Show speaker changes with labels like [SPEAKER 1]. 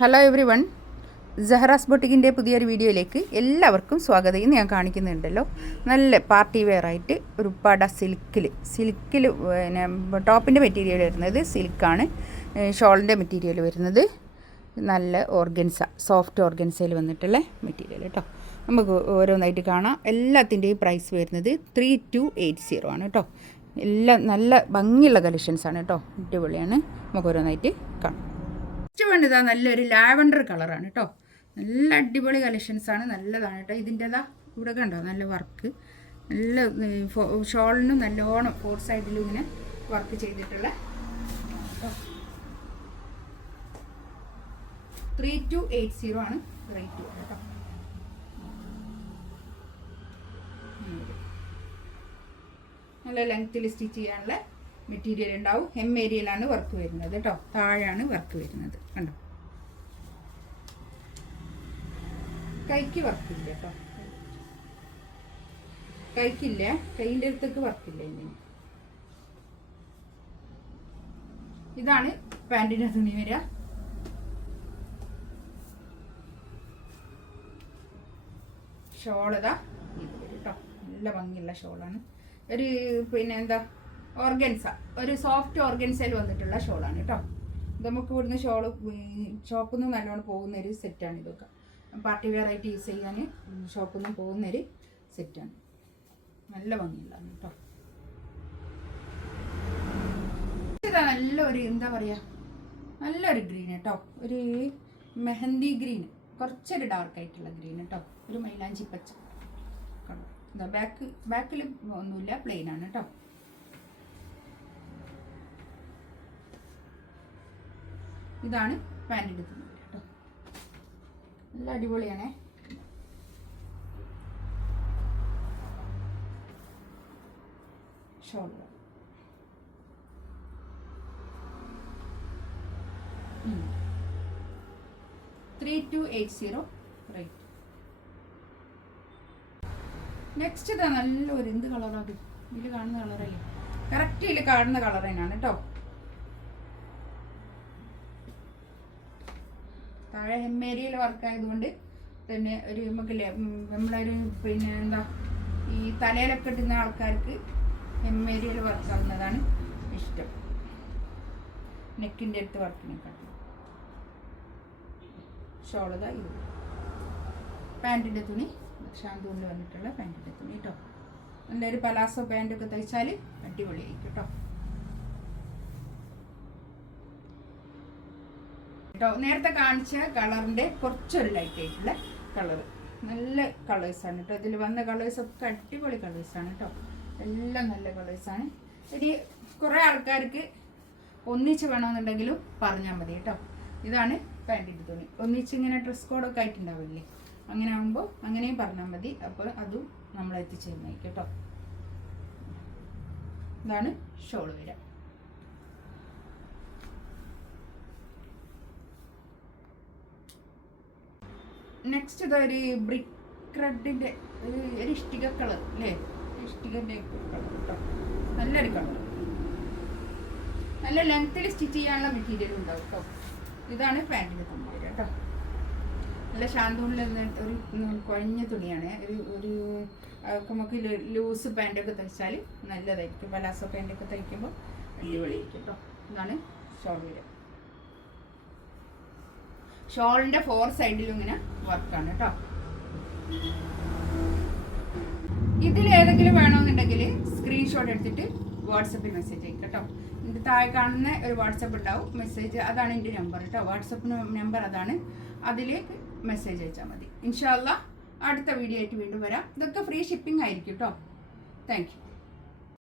[SPEAKER 1] hello everyone Jaharas ബൊട്ടിക്കിൻ്റെ പുതിയൊരു വീഡിയോയിലേക്ക് എല്ലാവർക്കും സ്വാഗതം ഇന്ന് ഞാൻ കാണിക്കുന്നുണ്ടല്ലോ നല്ല പാർട്ടി വെയർ ആയിട്ട് ഒരു പട സിൽക്കിൽ സിൽക്കിൽ പിന്നെ ടോപ്പിൻ്റെ മെറ്റീരിയൽ വരുന്നത് സിൽക്കാണ് ഷോളിൻ്റെ മെറ്റീരിയൽ വരുന്നത് നല്ല ഓർഗൻസ സോഫ്റ്റ് ഓർഗൻസയിൽ വന്നിട്ടുള്ള മെറ്റീരിയൽ കേട്ടോ നമുക്ക് ഓരോന്നായിട്ട് കാണാം എല്ലാത്തിൻ്റെയും പ്രൈസ് വരുന്നത് ത്രീ ടു എയ്റ്റ് സീറോ ആണ് കേട്ടോ എല്ലാം നല്ല ഭംഗിയുള്ള കളക്ഷൻസാണ് കേട്ടോ അടിപൊളിയാണ് നമുക്ക് ഓരോന്നായിട്ട് കാണാം ഫസ്റ്റ് വൺ ഇതാ നല്ലൊരു ലാവൻഡർ കളറാണ് കേട്ടോ നല്ല അടിപൊളി കളക്ഷൻസാണ് നല്ലതാണ് കേട്ടോ ഇതിൻ്റെതാ ഇവിടെ കണ്ടോ നല്ല വർക്ക് നല്ല ഷോളിന് നല്ലോണം ഫോർ സൈഡിലും ഇങ്ങനെ വർക്ക് ചെയ്തിട്ടുള്ള ത്രീ ടു എയ്റ്റ് സീറോ ആണ് റേറ്റ് കേട്ടോ നല്ല ലെങ്ത്തിൽ സ്റ്റിച്ച് ചെയ്യാനുള്ള മെറ്റീരിയൽ ഉണ്ടാവും ഹെം ഏരിയയിലാണ് വർക്ക് വരുന്നത് കേട്ടോ താഴെയാണ് വർക്ക് വരുന്നത് കണ്ടോ കൈക്ക് വർക്കില്ല കേട്ടോ കൈക്കില്ല കൈൻ്റെ അടുത്തേക്ക് വർക്കില്ല ഇനി ഇതാണ് പാൻറ്റിൻ്റെ തുണി വരിക ഷോളതാ ഇത് വരും കേട്ടോ നല്ല ഭംഗിയുള്ള ഷോളാണ് ഒരു പിന്നെ എന്താ ഓർഗൻസ ഒരു സോഫ്റ്റ് ഓർഗൻസയിൽ വന്നിട്ടുള്ള ഷോളാണ് കേട്ടോ നമുക്ക് ഇവിടുന്ന് ഷോള് ഷോപ്പിൽ നിന്ന് നല്ലോണം ഒരു സെറ്റാണ് ഇതൊക്കെ പാർട്ടി വെറൈറ്റി യൂസ് ചെയ്യാൻ ഷോപ്പിൽ നിന്ന് ഒരു സെറ്റാണ് നല്ല ഭംഗിയുള്ളതാണ് കേട്ടോ ഇതാ നല്ല ഒരു എന്താ പറയുക നല്ലൊരു ഗ്രീൻ കേട്ടോ ഒരു മെഹന്തി ഗ്രീൻ കുറച്ചൊരു ഡാർക്ക് ആയിട്ടുള്ള ഗ്രീൻ കേട്ടോ ഒരു മൈലാഞ്ചി പച്ച ബാക്ക് ബാക്കിൽ ഒന്നുമില്ല പ്ലെയിൻ ആണ് കേട്ടോ ഇതാണ് പാൻ എടുക്കുന്നത് കേട്ടോ നല്ല അടിപൊളിയാണേ three two eight zero next ഇതാ നല്ലൊരു എന്ത് കളറാണ് ഇതിൽ കാണുന്ന കളറല്ലേ കറക്റ്റ് ഇതിൽ കാണുന്ന കളർ തന്നെയാണ് കേട്ടോ താഴെ ഹെമ്മേരിയയിൽ ആയതുകൊണ്ട് പിന്നെ ഒരു നമുക്കില്ലേ നമ്മളൊരു പിന്നെ എന്താ ഈ തലയിലൊക്കെ ഇടുന്ന ആൾക്കാർക്ക് ഹെമ്മേരിയയിൽ വർക്കാവുന്നതാണ് ഇഷ്ടം നെക്കിൻ്റെ അടുത്ത് വർക്കിനെക്കാട്ടും ഷോളത ഇത് പാൻറ്റിൻ്റെ തുണി കൊണ്ട് വന്നിട്ടുള്ള പാൻറ്റിൻ്റെ തുണി കേട്ടോ നല്ലൊരു പലാസോ പാൻറ്റൊക്കെ തയ്ച്ചാൽ അടിപൊളിയായിരിക്കും കേട്ടോ കേട്ടോ നേരത്തെ കാണിച്ച കളറിൻ്റെ കുറച്ചൊരു ലൈറ്റ് ആയിട്ടുള്ള കളർ നല്ല കളേഴ്സാണ് കേട്ടോ ഇതിൽ വന്ന കളേഴ്സ് ഒക്കെ അടിപൊളി കളേഴ്സാണ് കേട്ടോ എല്ലാം നല്ല കളേഴ്സാണ് ഇനി കുറേ ആൾക്കാർക്ക് ഒന്നിച്ച് വേണമെന്നുണ്ടെങ്കിലും പറഞ്ഞാൽ മതി കേട്ടോ ഇതാണ് പാൻറ്റിൻ്റെ തുണി ഒന്നിച്ച് ഇങ്ങനെ ഡ്രസ് കോഡൊക്കെ ആയിട്ടുണ്ടാവില്ലേ അങ്ങനെ ആകുമ്പോൾ അങ്ങനെയും പറഞ്ഞാൽ മതി അപ്പോൾ അതും നമ്മൾ കേട്ടോ ഇതാണ് ഷോൾ വരാം നെക്സ്റ്റ് ഇതാ ഒരു ബ്രിക്ക് റെഡിൻ്റെ ഒരു ഇഷ്ടിക കളർ അല്ലേ ഇഷ്ടികൻ്റെ നല്ലൊരു കളർ നല്ല ലെങ്ത്തിൽ സ്റ്റിച്ച് ചെയ്യാനുള്ള മെറ്റീരിയൽ ഉണ്ടാവും കേട്ടോ ഇതാണ് പാൻറ്റിൻ്റെ തുമ്പ് കേട്ടോ നല്ല ശാന്തൂണിൽ ഒരു കുഴഞ്ഞ തുണിയാണ് ഒരു ഒരു നമുക്ക് ലൂസ് പാൻറ്റൊക്കെ തയ്ച്ചാൽ നല്ലതായിരിക്കും പലാസോ പാൻറ്റൊക്കെ തയ്ക്കുമ്പോൾ അടിപൊളിയായിരിക്കും കേട്ടോ ഇതാണ് ഷോർട്ട് ഷോളിന്റെ ഫോർ സൈഡിലും ഇങ്ങനെ വർക്കാണ് കേട്ടോ ഇതിൽ ഏതെങ്കിലും വേണമെന്നുണ്ടെങ്കിൽ സ്ക്രീൻഷോട്ട് എടുത്തിട്ട് വാട്സപ്പിൽ മെസ്സേജ് അയക്കാം കേട്ടോ എൻ്റെ താഴെ കാണുന്ന ഒരു വാട്സപ്പ് ഉണ്ടാവും മെസ്സേജ് അതാണ് എൻ്റെ നമ്പർ കേട്ടോ വാട്സപ്പ് നമ്പർ അതാണ് അതിലേക്ക് മെസ്സേജ് അയച്ചാൽ മതി ഇൻഷാല്ല അടുത്ത വീഡിയോ ആയിട്ട് വീണ്ടും വരാം ഇതൊക്കെ ഫ്രീ ഷിപ്പിംഗ് ആയിരിക്കും കേട്ടോ താങ്ക്